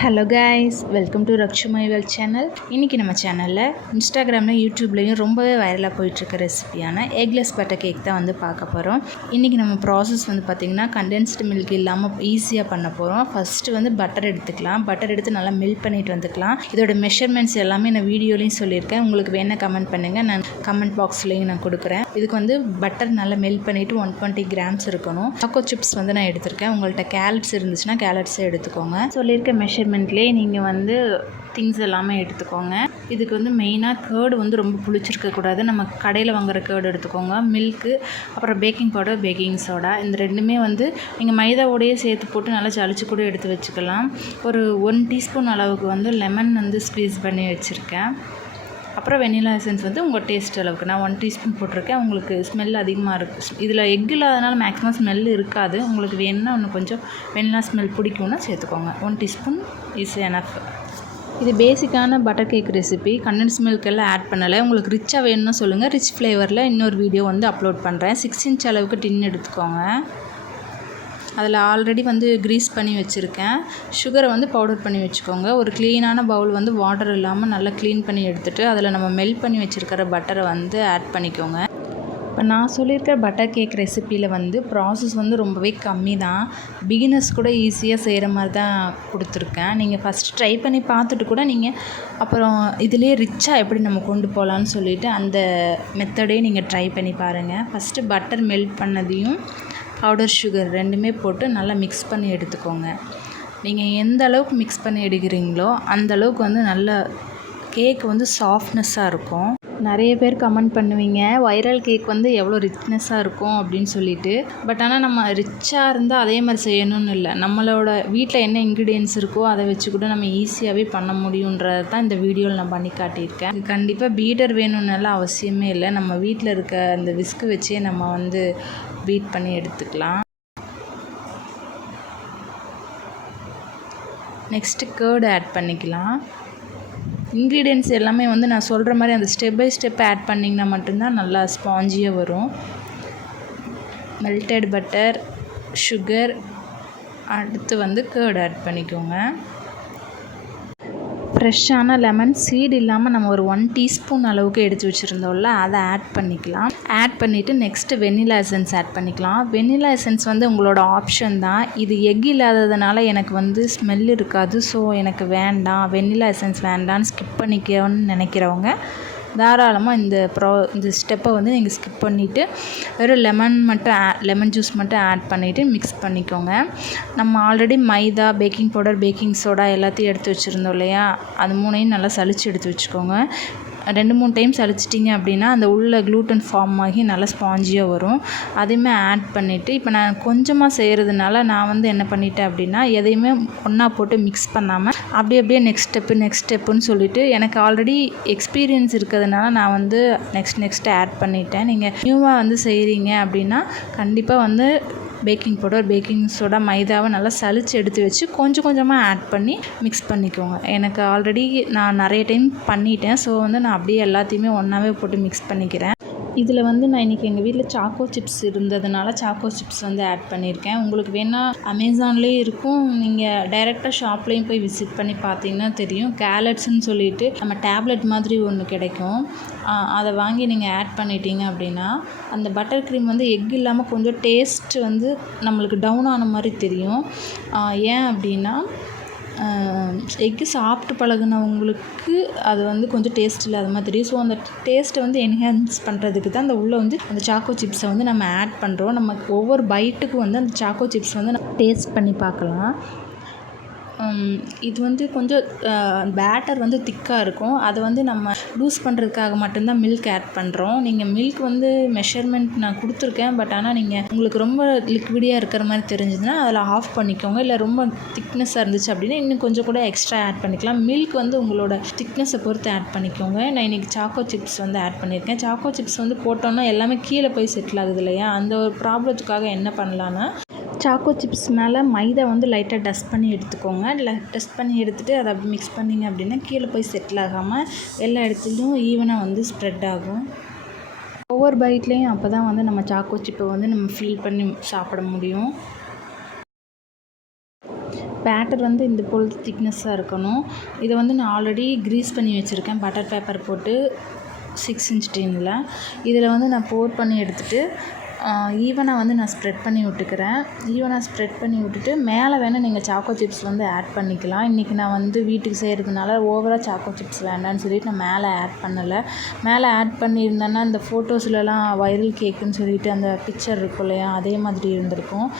Hello guys, welcome to ரக்ஷுமைவல் channel. இன்றைக்கி நம்ம சேனலில் இன்ஸ்டாகிராமில் யூடியூப்லேயும் ரொம்பவே வைரலாக போயிட்டுருக்க ரெசிபியான எக்லெஸ் பட்டர் கேக் தான் வந்து பார்க்க போகிறோம். இன்றைக்கி நம்ம ப்ராசஸ் வந்து பார்த்திங்கன்னா கண்டென்ஸ்டு மில்க் இல்லாமல் ஈஸியாக பண்ண போகிறோம். ஃபஸ்ட்டு வந்து பட்டர் எடுத்துக்கலாம். பட்டர் எடுத்து நல்லா மெல்ட் பண்ணிட்டு வந்துக்கலாம். இதோட மெஷர்மெண்ட்ஸ் எல்லாமே நான் வீடியோலையும் சொல்லியிருக்கேன். உங்களுக்கு வேணால் கமெண்ட் பண்ணுங்கள், நான் கமெண்ட் பாக்ஸ்லேயும் நான் கொடுக்குறேன். இதுக்கு வந்து பட்டர் நல்லா மெல்ட் பண்ணிவிட்டு 120 கிராம்ஸ் இருக்கணும். சாக்கோ சிப்ஸ் வந்து நான் எடுத்திருக்கேன். உங்கள்கிட்ட கேரட்ஸ் இருந்துச்சுன்னா கேரட்ஸே எடுத்துக்கோங்க. சொல்லியிருக்க மெஷர்மெண்ட்லேயே நீங்கள் வந்து திங்ஸ் எல்லாமே எடுத்துக்கோங்க. இதுக்கு வந்து மெயினாக கேர்டு வந்து ரொம்ப புளிச்சிருக்கக்கூடாது. நம்ம கடையில் வாங்குகிற கேர்டு எடுத்துக்கோங்க. மில்க்கு, அப்புறம் பேக்கிங் பவுடர், பேக்கிங் சோடா, இந்த ரெண்டுமே வந்து நீங்கள் மைதாவோடையே சேர்த்து போட்டு நல்லா ஜலிச்சு கூட எடுத்து வச்சுக்கலாம். ஒரு 1 டீஸ்பூன் அளவுக்கு வந்து லெமன் வந்து ஸ்க்வீஸ் பண்ணி வச்சுருக்கேன். அப்புறம் வெனிலா எசன்ஸ் வந்து உங்கள் டேஸ்ட் அளவுக்கு நான் 1 டீஸ்பூன் போட்டிருக்கேன். உங்களுக்கு ஸ்மெல் அதிகமாக இருக்குது. இதில் எக் இல்லாதனால மேக்ஸிமம் ஸ்மெல் இருக்காது. உங்களுக்கு வேணும்னா இன்னும் கொஞ்சம் வெனிலா ஸ்மெல் பிடிக்கும்னா சேர்த்துக்கோங்க. 1 டீஸ்பூன் இஸ் எனஃப். இது பேசிக்கான butter cake recipe. Condense milk எல்லாம் ஆட் பண்ணலை. உங்களுக்கு ரிச்சாக வேணும்னா சொல்லுங்கள். ரிச் ஃப்ளேவரில் இன்னொரு வீடியோ வந்து அப்லோட் பண்ணுறேன். 6 இன்ச் அளவுக்கு டின் எடுத்துக்கோங்க. அதில் ஆல்ரெடி வந்து க்ரீஸ் பண்ணி வச்சுருக்கேன். சுகரை வந்து பவுடர் பண்ணி வச்சுக்கோங்க. ஒரு க்ளீனான பவுல் வந்து வாட்டர் இல்லாமல் நல்லா க்ளீன் பண்ணி எடுத்துகிட்டு அதில் நம்ம மெல்ட் பண்ணி வச்சுருக்கிற பட்டரை வந்து ஆட் பண்ணிக்கோங்க. இப்போ நான் சொல்லியிருக்க பட்டர் கேக் ரெசிப்பியில் வந்து ப்ராசஸ் வந்து ரொம்பவே கம்மி தான். பிகினர்ஸ் கூட ஈஸியாக செய்கிற மாதிரி தான் கொடுத்துருக்கேன். நீங்கள் ஃபஸ்ட்டு ட்ரை பண்ணி பார்த்துட்டு கூட நீங்கள் அப்புறம் இதிலே ரிச்சாக எப்படி நம்ம கொண்டு போகலான்னு சொல்லிவிட்டு அந்த மெத்தடே நீங்கள் ட்ரை பண்ணி பாருங்கள். ஃபஸ்ட்டு பட்டர் மெல்ட் பண்ணதையும் பவுடர் சுகர் ரெண்டுமே போட்டு நல்லா மிக்ஸ் பண்ணி எடுத்துக்கோங்க. நீங்கள் எந்த அளவுக்கு மிக்ஸ் பண்ணி எடுக்கிறீங்களோ அந்த அளவுக்கு வந்து நல்ல கேக் வந்து சாஃப்ட்னஸ்ஸாக இருக்கும். நிறைய பேர் கமெண்ட் பண்ணுவீங்க, வைரல் கேக் வந்து எவ்வளோ ரிச்னஸ்ஸாக இருக்கும் அப்படின்னு சொல்லிட்டு. பட் ஆனால் நம்ம ரிச்சாக இருந்தால் அதே மாதிரி செய்யணும்னு இல்லை. நம்மளோட வீட்டில் என்ன இன்க்ரீடியன்ஸ் இருக்கோ அதை வச்சு கூட நம்ம ஈஸியாகவே பண்ண முடியுன்றது தான் இந்த வீடியோவில் நான் பண்ணி காட்டியிருக்கேன். இது கண்டிப்பாக பீட்டர் வேணும்னால அவசியமே இல்லை. நம்ம வீட்டில் இருக்க அந்த விஸ்கு வச்சே நம்ம வந்து பீட் பண்ணி எடுத்துக்கலாம். நெக்ஸ்ட்டு கேர்டு ஆட் பண்ணிக்கலாம். இன்க்ரீடியன்ட்ஸ் எல்லாமே வந்து நான் சொல்கிற மாதிரி அந்த ஸ்டெப் பை ஸ்டெப் ஆட் பண்ணிங்கன்னா மட்டும்தான் நல்லா ஸ்பாஞ்சியாக வரும். மெல்டட் பட்டர், சுகர், அடுத்து வந்து கேர்டு ஆட் பண்ணிக்கோங்க. ஃப்ரெஷ்ஷான லெமன் சீடு இல்லாமல் நம்ம ஒரு 1 டீஸ்பூன் அளவுக்கு எடுத்து வச்சுருந்தோம்ல, அதை ஆட் பண்ணிக்கலாம். ஆட் பண்ணிவிட்டு நெக்ஸ்ட்டு வெனிலா எசன்ஸ் ஆட் பண்ணிக்கலாம். வெனிலா எசன்ஸ் வந்து உங்களோட ஆப்ஷன் தான். இது எக் இல்லாததுனால எனக்கு வந்து ஸ்மெல் இருக்காது, ஸோ எனக்கு வேண்டாம், வெனிலா எசன்ஸ் வேண்டான்னு ஸ்கிப் பண்ணிக்கணும்னு நினைக்கிறவங்க தாராளமாக இந்த ஸ்டெப்பை வந்து நீங்கள் ஸ்கிப் பண்ணிவிட்டு வெறும் லெமன் ஜூஸ் மட்டும் ஆட் பண்ணிவிட்டு மிக்ஸ் பண்ணிக்கோங்க. நம்ம ஆல்ரெடி மைதா, பேக்கிங் பவுடர், பேக்கிங் சோடா எல்லாத்தையும் எடுத்து வச்சுருந்தோம் இல்லையா, அது 3ஐயும் நல்லா சலிச்சு எடுத்து வச்சுக்கோங்க. 2-3 டைம் சலிச்சிட்டிங்க அப்படின்னா அந்த உள்ள க்ளூட்டன் ஃபார்ம் ஆகி நல்லா ஸ்பாஞ்சியாக வரும். அதையுமே ஆட் பண்ணிவிட்டு இப்போ நான் கொஞ்சமாக செய்கிறதுனால நான் வந்து என்ன பண்ணிட்டேன் அப்படின்னா எதையுமே ஒன்றா போட்டு மிக்ஸ் பண்ணாமல் அப்படியே நெக்ஸ்ட் ஸ்டெப்புன்னு சொல்லிவிட்டு எனக்கு ஆல்ரெடி எக்ஸ்பீரியன்ஸ் இருக்கிறதுனால நான் வந்து நெக்ஸ்ட் ஆட் பண்ணிட்டேன். நீங்கள் நியூவாக வந்து செய்கிறீங்க அப்படின்னா கண்டிப்பாக வந்து பேக்கிங் பவுடர், பேக்கிங் சோடா, மைதாவை நல்லா சலிச்சு எடுத்து வச்சு கொஞ்சமாக ஆட் பண்ணி மிக்ஸ் பண்ணிக்கோங்க. எனக்கு ஆல்ரெடி நான் நிறைய டைம் பண்ணிட்டேன், ஸோ வந்து நான் அப்படியே எல்லாத்தையுமே ஒன்றாவே போட்டு மிக்ஸ் பண்ணிக்கிறேன். இதில் வந்து நான் இன்றைக்கி எங்கள் வீட்டில் சாக்கோ சிப்ஸ் இருந்ததுனால சாக்கோ சிப்ஸ் வந்து ஆட் பண்ணியிருக்கேன். உங்களுக்கு வேணால் அமேசான்லேயே இருக்கும், நீங்கள் டைரெக்டாக ஷாப்லேயும் போய் விசிட் பண்ணி பார்த்தீங்கன்னா தெரியும். கேலட்ஸ்ன்னு சொல்லிட்டு நம்ம டேப்லெட் மாதிரி ஒன்று கிடைக்கும். அதை வாங்கி நீங்கள் ஆட் பண்ணிட்டீங்க அப்படின்னா அந்த பட்டர் க்ரீம் வந்து எக் இல்லாமல் கொஞ்சம் டேஸ்ட் வந்து நம்மளுக்கு டவுன் ஆன மாதிரி தெரியும். ஏன் அப்படின்னா எக்கு சாப்பிட்டு பழகுனவங்களுக்கு அது வந்து கொஞ்சம் டேஸ்ட் இல்லாத மாதிரி தெரியும். ஸோ அந்த டேஸ்ட்டை வந்து என்ஹான்ஸ் பண்ணுறதுக்கு தான் அந்த உள்ளே வந்து அந்த சாக்கோ சிப்ஸை வந்து நம்ம ஆட் பண்ணுறோம். நம்ம ஒவ்வொரு பைட்டுக்கும் வந்து அந்த சாக்கோ சிப்ஸ் வந்து நம்ம டேஸ்ட் பண்ணி பார்க்கலாம். இது வந்து கொஞ்சம் பேட்டர் வந்து திக்காக இருக்கும். அதை வந்து நம்ம லூஸ் பண்ணுறதுக்காக மட்டும்தான் மில்க் ஆட் பண்ணுறோம். நீங்கள் மில்க் வந்து மெஷர்மெண்ட் நான் கொடுத்துருக்கேன். பட் ஆனால் நீங்கள் உங்களுக்கு ரொம்ப லிக்விடியாக இருக்கிற மாதிரி தெரிஞ்சதுன்னா அதில் ஆஃப் பண்ணிக்கோங்க. இல்லை ரொம்ப திக்னஸாக இருந்துச்சு அப்படின்னா இன்னும் கொஞ்சம் கூட எக்ஸ்ட்ரா ஆட் பண்ணிக்கலாம். மில்க் வந்து உங்களோட திக்னஸை பொறுத்து ஆட் பண்ணிக்கோங்க. நான் இன்றைக்கி சாக்கோ சிப்ஸ் வந்து ஆட் பண்ணியிருக்கேன். சாக்கோ சிப்ஸ் வந்து போட்டோன்னா எல்லாமே கீழே போய் செட்டில் ஆகுது இல்லையா, அந்த ஒரு ப்ராப்ளத்துக்காக என்ன பண்ணலான்னா சாக்கோ சிப்ஸ் மேலே மைதா வந்து லைட்டாக டஸ்ட் பண்ணி எடுத்துக்கோங்க. டஸ்ட் பண்ணி எடுத்துகிட்டு அதை அப்படி மிக்ஸ் பண்ணிங்க அப்படின்னா கீழே போய் செட்டில் ஆகாமல் எல்லா இடத்துலையும் ஈவனாக வந்து ஸ்ப்ரெட் ஆகும். ஒவ்வொரு பைட்லேயும் அப்போ தான் வந்து நம்ம சாக்கோ சிப்பை வந்து நம்ம ஃபீல் பண்ணி சாப்பிட முடியும். பேட்டர் வந்து இந்த போல் திக்னஸாக இருக்கணும். இதை வந்து நான் ஆல்ரெடி க்ரீஸ் பண்ணி வச்சுருக்கேன் பட்டர் பேப்பர் போட்டு 6 இன்ச் டின்னில். இதில் வந்து நான் போர் பண்ணி எடுத்துகிட்டு ஈவனாக வந்து நான் ஸ்ப்ரெட் பண்ணி விட்டுக்கிறேன். ஈவனாக ஸ்ப்ரெட் பண்ணி விட்டுட்டு மேலே வேணால் நீங்கள் சாக்கோ சிப்ஸ் வந்து ஆட் பண்ணிக்கலாம். இன்றைக்கி நான் வந்து வீட்டுக்கு செய்கிறதுனால ஓவராக சாக்கோ சிப்ஸ் வேண்டான்னு சொல்லிட்டு நான் மேலே ஆட் பண்ணலை. மேலே ஆட் பண்ணியிருந்தேன்னா இந்த ஃபோட்டோஸ்லலாம் வைரல் கேக்குன்னு சொல்லிட்டு அந்த பிக்சர் இருக்கும் இல்லையா, அதே மாதிரி இருந்திருக்கும்.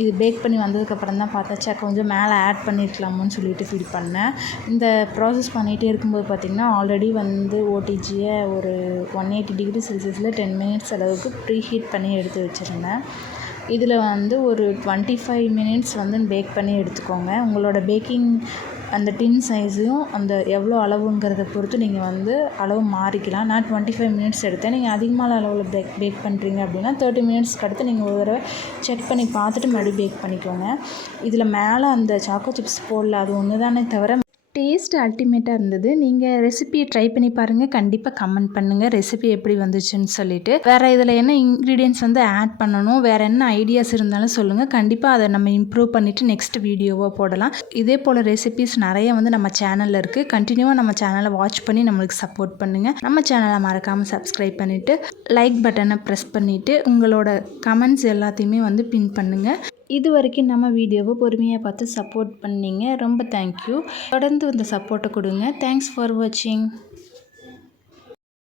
இது பேக் பண்ணி வந்ததுக்கப்புறம் தான் பார்த்தாச்சா கொஞ்சம் மேலே ஆட் பண்ணியிருக்கலாமோன்னு சொல்லிட்டு ஃபீல் பண்ணேன். இந்த ப்ராசஸ் பண்ணிகிட்டே இருக்கும்போது பார்த்திங்கன்னா ஆல்ரெடி வந்து ஓடிஜியை ஒரு 180 டிகிரி செல்சியஸில் 10 மினிட்ஸ் அளவுக்கு ப்ரீ ஹீட் பண்ணி எடுத்து வச்சுருந்தேன். இதில் வந்து ஒரு 25 மினிட்ஸ் வந்து பேக் பண்ணி எடுத்துக்கோங்க. உங்களோட பேக்கிங் அந்த டின் சைஸையும் அந்த எவ்வளோ அளவுங்கிறத பொறுத்து நீங்கள் வந்து அளவு மாறிக்கலாம். நான் 25 மினிட்ஸ் எடுத்தேன். நீங்கள் அதிகமான அளவில் பேக் பண்ணுறீங்க அப்படின்னா 30 மினிட்ஸ்க்கு அடுத்து நீங்கள் ஒரு தடவை செக் பண்ணி பார்த்துட்டு மறுபடியும் பேக் பண்ணிக்கோங்க. இதில் மேலே அந்த சாக்கோ சிப்ஸ் போடல, அது ஒன்று தானே தவிர டேஸ்ட் அல்டிமேட்டாக இருந்தது. நீங்கள் ரெசிபியை ட்ரை பண்ணி பாருங்கள். கண்டிப்பாக கமெண்ட் பண்ணுங்கள் ரெசிபி எப்படி வந்துச்சுன்னு சொல்லிட்டு. வேறு இதில் என்ன இன்க்ரீடியன்ட்ஸ் வந்து ஆட் பண்ணணும், வேறு என்ன ஐடியாஸ் இருந்தாலும் சொல்லுங்கள். கண்டிப்பாக அதை நம்ம இம்ப்ரூவ் பண்ணிவிட்டு நெக்ஸ்ட் வீடியோவாக போடலாம். இதே போல் ரெசிபிஸ் நிறைய வந்து நம்ம சேனலில் இருக்குது. கண்டினியூவாக நம்ம சேனலை வாட்ச் பண்ணி நம்மளுக்கு சப்போர்ட் பண்ணுங்கள். நம்ம சேனலை மறக்காமல் சப்ஸ்கிரைப் பண்ணிவிட்டு லைக் பட்டனை ப்ரெஸ் பண்ணிவிட்டு உங்களோட கமெண்ட்ஸ் எல்லாத்தையுமே வந்து பின் பண்ணுங்கள். இது வரைக்கும் நம்ம வீடியோவை பொறுமையாக பார்த்து சப்போர்ட் பண்ணீங்க. ரொம்ப தேங்க்யூ. தொடர்ந்து இந்த சப்போர்ட்டை கொடுங்க. தேங்க்ஸ் ஃபார் வாட்சிங்.